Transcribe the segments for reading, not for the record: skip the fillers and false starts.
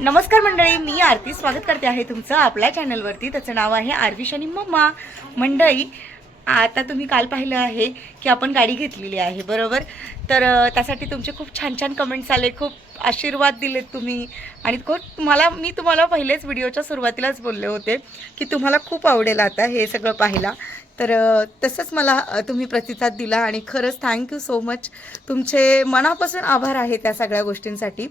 नमस्कार मंडळी, मी आरती स्वागत करते आहे तुमचं आपल्या चॅनलवरती. त्याचं नाव आहे आरविश आणि मम्मा. मंडळी, आता तुम्ही काल पाहिलं आहे की आपण गाडी घेतलेली आहे, बरोबर. तर त्यासाठी तुमचे खूप छान छान कमेंट्स आले, खूप आशीर्वाद दिलेत तुम्ही. आणि मी तुम्हाला पहिलेच व्हिडिओच्या सुरुवातीलाच बोलले होते की तुम्हाला खूप आवडेल आता हे सगळं पाहायला. तर तसंच मला तुम्ही प्रतिसाद दिला आणि खरंच थँक्यू सो मच. तुमचे मनापासून आभार आहे त्या सगळ्या गोष्टींसाठी.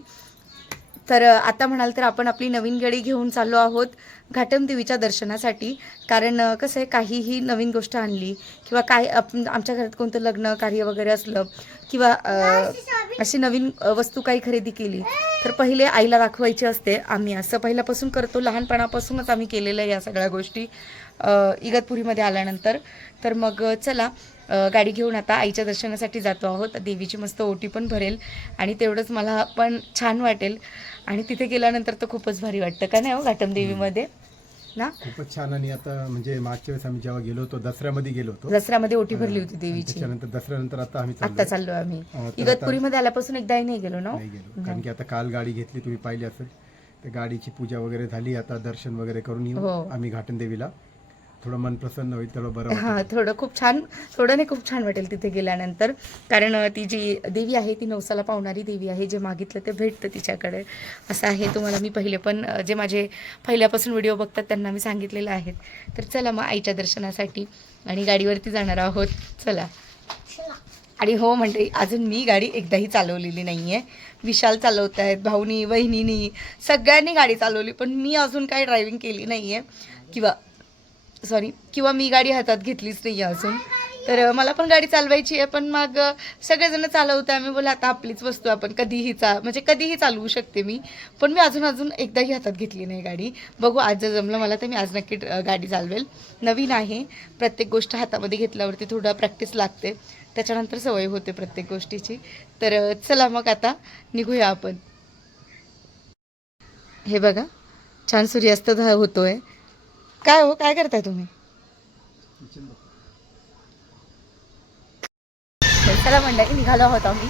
तर आता म्हणाल तर आपण आपली नवीन गाडी घेऊन चाललो आहोत घाटमदेवीच्या दर्शनासाठी. कारण कसं आहे, काहीही नवीन गोष्ट आणली किंवा काय आमच्या घरात कोणतं लग्न कार्य वगैरे असलं किंवा अशी नवीन वस्तू काही खरेदी केली तर पहिले आईला दाखवायची असते. आम्ही असं पहिल्यापासून करतो, लहानपणापासूनच आम्ही केलेलं आहे या सगळ्या गोष्टी इगतपुरीमध्ये आल्यानंतर. तर मग चला, गाडी घेऊन आता आईच्या दर्शनासाठी जातो आहोत. देवीची मस्त ओटी पण भरेल आणि तेवढंच मला पण छान वाटेल. आणि तिथे गेल्यानंतर तर खूपच भारी वाटतं का नाही हो घाटमदेवीमध्ये ना. खूपच छान. आणि आता म्हणजे मागच्या वेळेस आम्ही जेव्हा गेलो होतो दसऱ्यामध्ये गेलो होतो, दसऱ्यामध्ये ओटी भरली होती देवीची. त्याच्यानंतर दसऱ्यानंतर आता आता चाललो आम्ही. इगतपुरीमध्ये आल्यापासून एकदाही नाही गेलो ना. नाही गेलो, कारण की आता काल गाडी घेतली, तुम्ही पाहिली असेल. तर गाडीची पूजा वगैरे झाली, आता दर्शन वगैरे करून येऊ आम्ही घाटमदेवीला. थोडं मन प्रसन्न होईल, थोडं बरं हां, थोडं खूप छान, थोडं नाही खूप छान वाटेल तिथे गेल्यानंतर. कारण ती जी देवी आहे ती नवसाला पावणारी देवी आहे. जे मागितलं ते भेटतं तिच्याकडे, असं आहे. तुम्हाला मी पहिले पण जे माझे पहिल्यापासून व्हिडिओ बघतात त्यांना मी सांगितलेलं आहे. तर चला मग आईच्या दर्शनासाठी आणि गाडीवरती जाणार आहोत. चला. आणि हो म्हणजे अजून मी गाडी एकदाही चालवलेली नाही आहे. विशाल चालवत आहेत, भाऊनी, वहिनीनी, सगळ्यांनी गाडी चालवली, पण मी अजून काही ड्रायव्हिंग केली नाही आहे किंवा मी गाडी हातात घेतलीच नाही आहे अजून. तर मला पण गाडी चालवायची आहे, पण मग सगळेजण चालवतं. आम्ही बोला आता आपलीच वस्तू आपण कधीही चालवू शकते मी. पण मी अजून एकदाही हातात घेतली नाही गाडी. बघू, आज जर जमलं मला तर मी आज नक्की गाडी चालवेल. नवीन आहे, प्रत्येक गोष्ट हातामध्ये घेतल्यावरती थोडं प्रॅक्टिस लागते, त्याच्यानंतर सवय होते प्रत्येक गोष्टीची. तर चला मग आता निघूया आपण. हे बघा, छान सूर्यास्त होतोय. काय हो, काय करताय तुम्ही? चला मंडळी, निघालो आहोत आम्ही.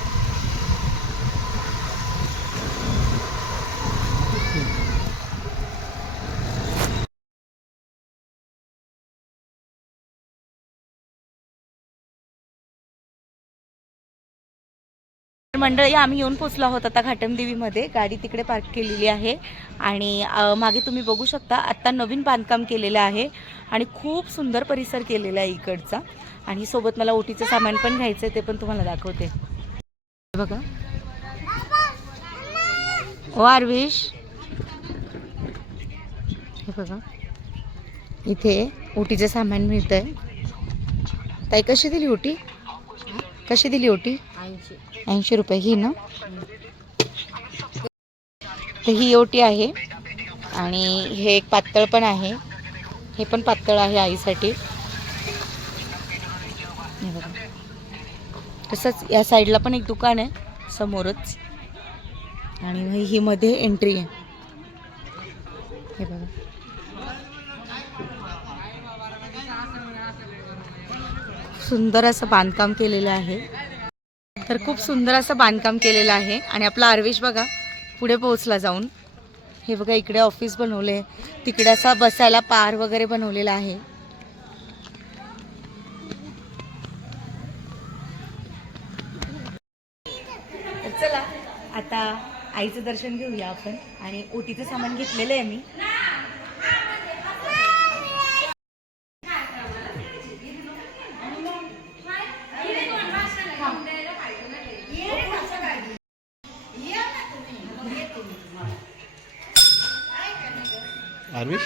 मंडळी, आम्ही येऊन पोचलो आहोत आता घाटमदेवीमध्ये. गाडी तिकडे पार्क केलेली आहे आणि मागे तुम्ही बघू शकता आत्ता नवीन बांधकाम केलेलं आहे आणि खूप सुंदर परिसर केलेला आहे इकडचा. आणि सोबत मला ओटीचं सामान पण घ्यायचं आहे, ते पण तुम्हाला दाखवते. बघा ओ आरविश, हे बघा इथे ओटीचं सामान मिळतंय. ताई, कशी दिली ओटी? कशी दिली ओटी? 80 रुपये ही ना. तर ही ओटी आहे आणि हे एक पातळ पण आहे. हे पण पातळ आहे आईसाठी. तसंच या साईडला पण एक दुकान आहे समोरच आणि ही मध्ये एंट्री आहे. हे बघा, सुंदर असं बांधकाम केलेलं आहे. तर खूप सुंदर असं बांधकाम केलेलं आहे आणि आपला आरविश बघा पुढे पोहोचला जाऊन. हे बघा, इकडे ऑफिस बनवले, तिकडे असा बसायला पार वगैरे बनवलेला आहे. तर चला आता आईचं दर्शन घेऊया आपण. आणि ओटीचं सामान घेतलेलं आहे मी. आरविश,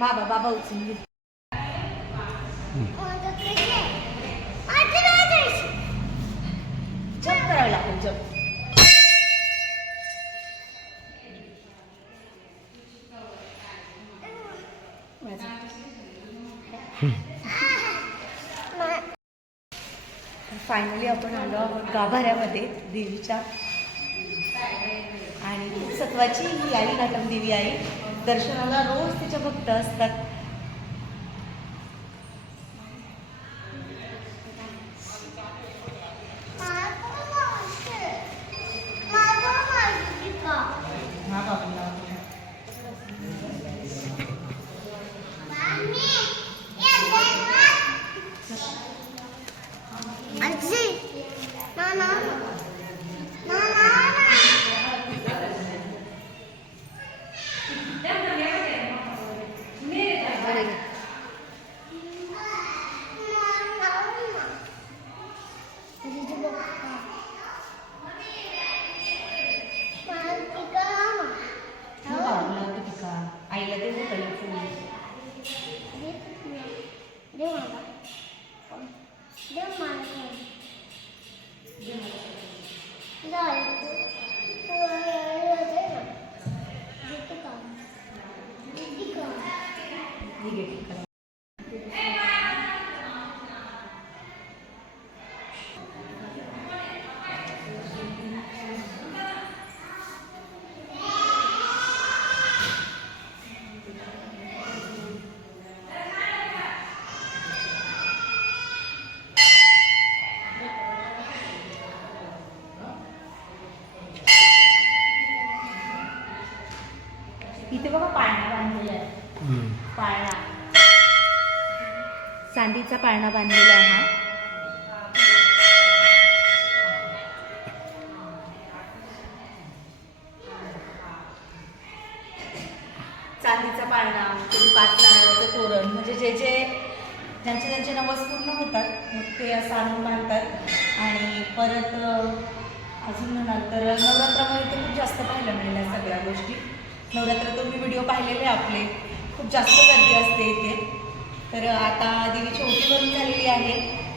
बाबा उचलून घे. जप करायला लागेल, जप. फायनली आपण आलो आहोत गाभाऱ्यामध्ये देवीच्या. आणि खूप सत्वाची ही आई घाटमदेवी आई. दर्शनाला रोज तिच्या भक्त असतात. हा बाबा लावतो. आईला दे फुल. इथे बघा पाळणा बांधलेला आहे. पाळणा, चांदीचा पाळणा बांधलेला आहे हा. चांदीचा पाळणा, 5 नारळाचं तोरण, म्हणजे ज्यांचे नवस पूर्ण होतात मग ते असं आणून बांधतात. आणि परत अजून म्हणाल तर नवरात्रामध्ये तर खूप जास्त पाहायला मिळेल सगळ्या गोष्टी. नवरात्र तुम्ही व्हिडिओ पाहिलेले आपले, खूप जास्त गर्दी असते इथे. तर आता देवीची ओटी भरून झालेली आहे,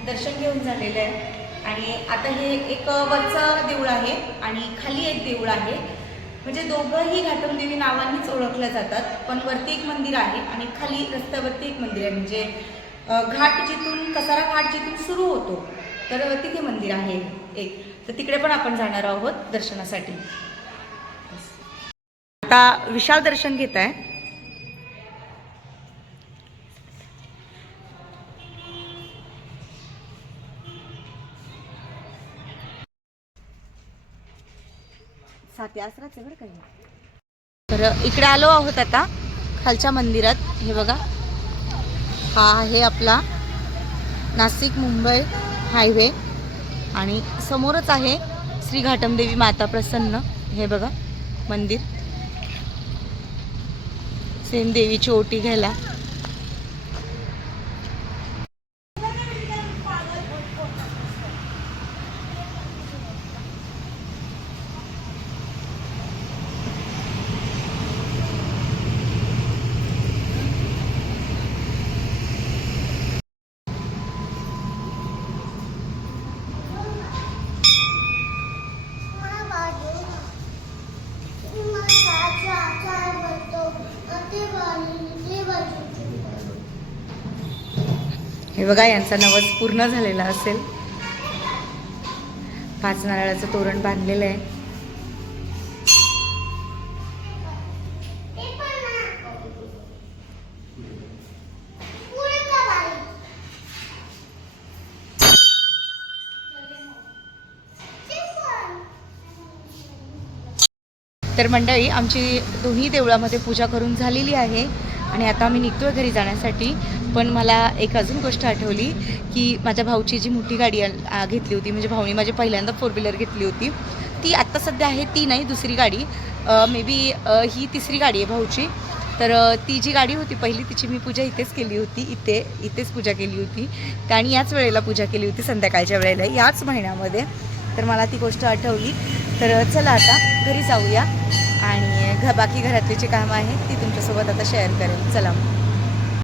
दर्शन घेऊन झालेलं आहे. आणि आता हे एक वरचं देऊळ आहे आणि खाली एक देऊळ आहे. म्हणजे दोघंही घाटमदेवी नावांनीच ओळखल्या जातात, पण वरती एक मंदिर आहे आणि खाली रस्त्यावरती एक मंदिर आहे. म्हणजे घाट जिथून, कसारा घाट जिथून सुरू होतो तर तिथे मंदिर आहे एक. तर तिकडे पण आपण जाणार आहोत दर्शनासाठी. आता विशाल दर्शन घेत आहे. तर इकडे आलो आहोत आता खालच्या मंदिरात. हे बघा, हा आहे आपला नाशिक मुंबई हायवे आणि समोरच आहे श्री घाटमदेवी माता प्रसन्न. हे बघा मंदिर, सेम देवीची ओटी घ्यायला. हे बघा, यांचा नवस पूर्ण झालेला असेल. 5 नारळाचं तोरण बांधलेलं आहे. तर मंडळी, आमची दोन्ही देवळामध्ये पूजा करून झालेली आहे आणि आता आम्ही निघतोय घरी जाण्यासाठी. पण मला एक अजून गोष्ट आठवली की माझ्या भाऊची जी मोठी गाडी घेतली होती, म्हणजे भाऊनी माझी पहिल्यांदा 4 व्हीलर घेतली होती, ती आत्ता सध्या आहे ती नाही, दुसरी गाडी. मे बी ही 3री गाडी आहे भाऊची. तर ती जी गाडी होती पहिली, तिची मी पूजा इथेच केली होती, इथेच पूजा केली होती. आणि याच वेळेला पूजा केली होती, संध्याकाळच्या वेळेला, याच महिन्यामध्ये. तर मला ती गोष्ट आठवली. तर चला आता घरी जाऊया आणि बाकी घरातली जी कामं आहेत ती तुमच्यासोबत आता शेअर करेन. चला.